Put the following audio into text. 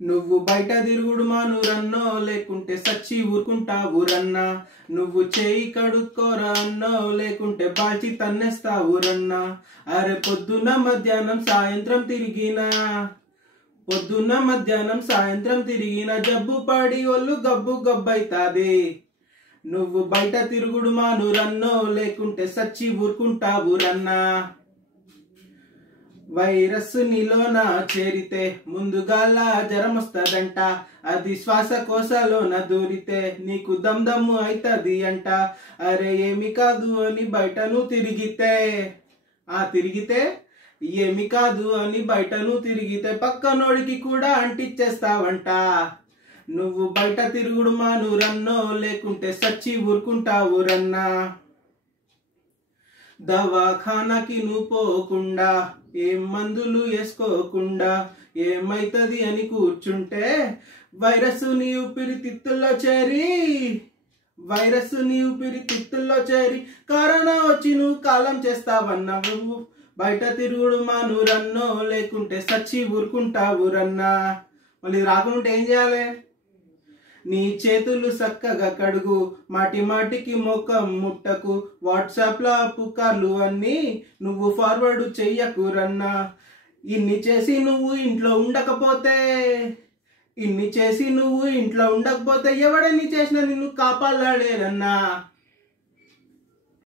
నువ్వు బయట తిరుగుడు మానురన్నో లేకుంటే సచ్చి ఊరుకుంటావు రన్నా. నువ్వు చేయి కడుక్కోరా అన్నో లేకుంటే బాల్చి తన్నేస్తావు రన్నా. అరే పొద్దున్న మధ్యాహ్నం సాయంత్రం తిరిగిన జబ్బు పడి ఒళ్ళు గబ్బు గబ్బైతాది. నువ్వు బయట తిరుగుడు మానురన్నో లేకుంటే సచ్చి ఊరుకుంటావు రన్నా. వైరస్ నీలోన చేరితే ముందుగాల జ్వరం వస్తదంట. అది శ్వాసకోశలోన దూరితే నీకు దమ్దమ్ము అవుతుంది అంట. అరే ఏమి కాదు అని బయటను తిరిగితే ఏమి కాదు అని బయటను తిరిగితే పక్కనోడికి కూడా అంటిచ్చేస్తావంట. నువ్వు బయట తిరుగుడు మానురన్నో లేకుంటే సచ్చి ఊరుకుంటావు రన్నా. దవాఖానాకి నువ్వు పోకుండా ఏం మందులు వేసుకోకుండా ఏమైతుంది అని కూర్చుంటే వైరస్ నీ ఊపిరితిత్తుల్లో చేరి కరోనా వచ్చి నువ్వు కాలం చేస్తావన్నావు. బయట తిరుగుడు మానురన్నో లేకుంటే సచ్చి ఊరుకుంటావు రన్నా. మళ్ళీ రాకుంటే ఏం చేయాలి? నీ చేతులు చక్కగా కడుగు, మాటి మాటికి ముఖం ముట్టకు, వాట్సాప్లో పుకార్లు అన్నీ నువ్వు ఫార్వర్డ్ చెయ్యకు రన్నా. ఇన్ని చేసి నువ్వు ఇంట్లో ఉండకపోతే ఎవడని చేసినా నిన్ను కాపాడాలేరన్నా.